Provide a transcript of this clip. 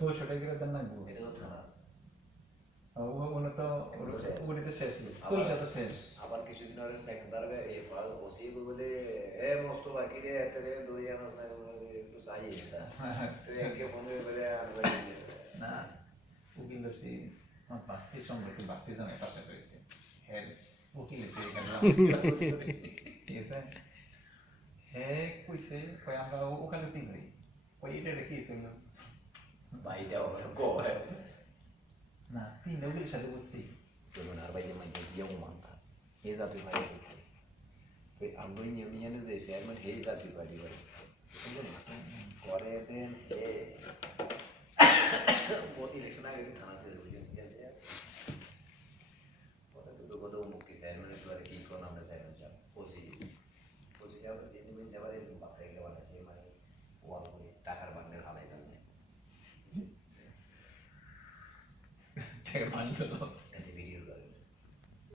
200 টাকা দেন না গো এটা তো থানা ওগুলো তো ওগুলি তো শেষ চলছে তো শেষ আবার কিছুদিন আগে সেকেন্ডার এই ওসি বলে এ মস্ত বাকি রে এতে দই আনস না একটু চাই ইচ্ছা তো একে ফোন করে আর না উকিল হচ্ছে আমার বাস্তির সঙ্গে বাস্তি জানে পাশে রয়েছে হ্যাঁ উকিল হচ্ছে ঠিক আছে হ্যাঁ কইছে কই আমরা ওখানে তিন হই কই এটা কি ছিল বাইরে হবে কয় না তিন উকিলের সাথে বুঝছি Belum harus yang main yang mantap. Ini tapi baik. Tapi ambil ni anu je saya mah hei tapi baik baik. Korea dan buat election aja kita thana te dulu ya saya. Buat itu dulu mungkin saya mana tu ada kiko nama saya macam posisi. Posisi apa sih ini mana ada yang pakai ke mana sih mana uang ni takar bandel halai kan. টাকা মানি চলো